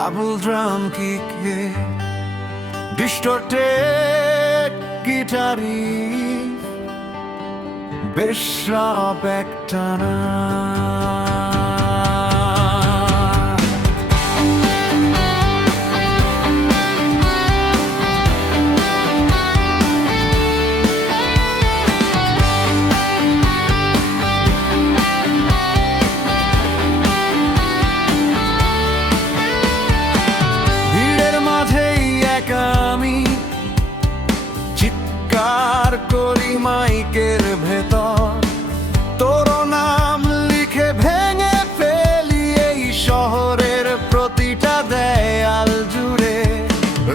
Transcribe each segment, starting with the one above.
double drum kicke distorted guitar guitari বেশ একটানা আর করি মাইকের ভেতর। তোর নাম লিখে ভেঙে ফেলি এই শহরের প্রতিটা দেয়াল জুড়ে।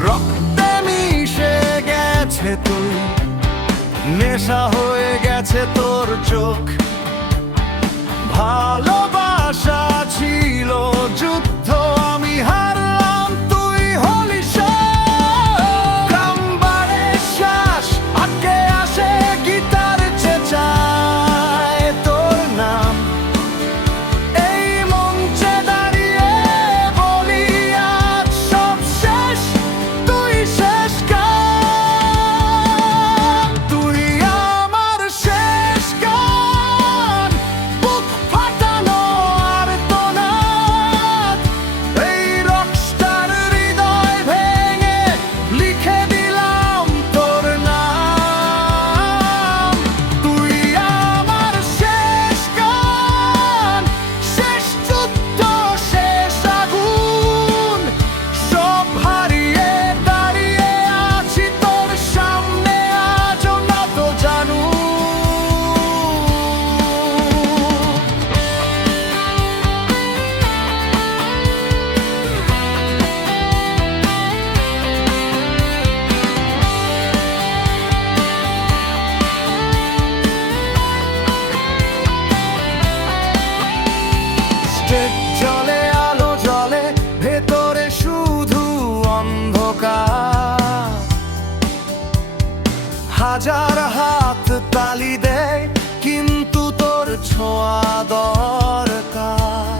রক্তে মিশে গেছে তুই, নেশা হয়ে গেছে তোর চোখ। ভালোবাসা রাজার হাত তালি দেয় কিন্তু তোর ছোঁয়া দরকার।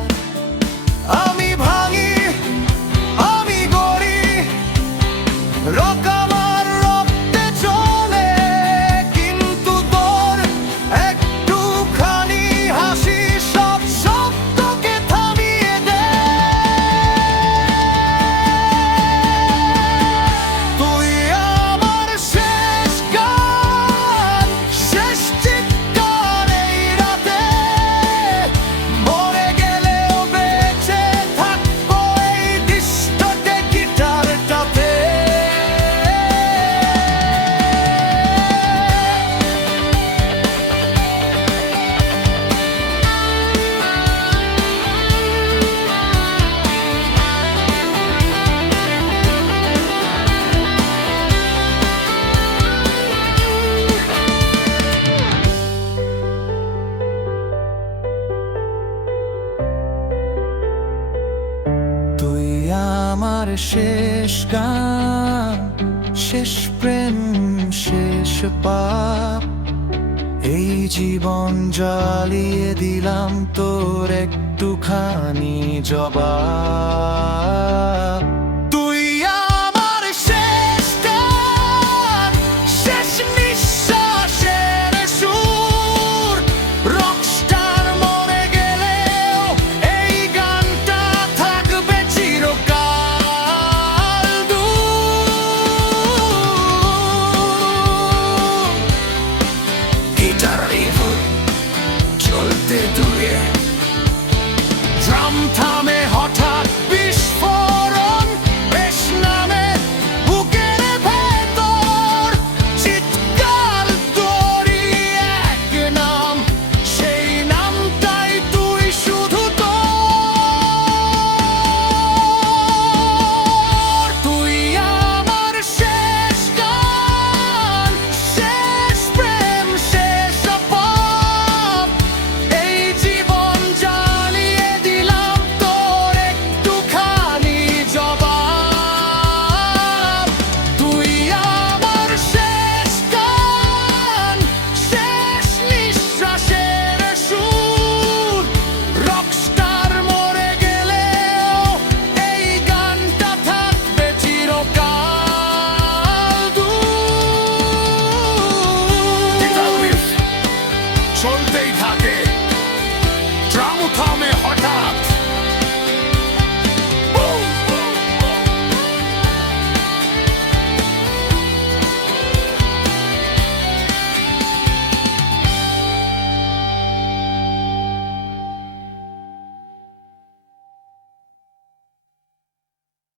আমার শেষ গান শেষ প্রেম শেষ পাপ। এই জীবন জ্বালিয়ে দিলাম তোর একটুখানি জবাব।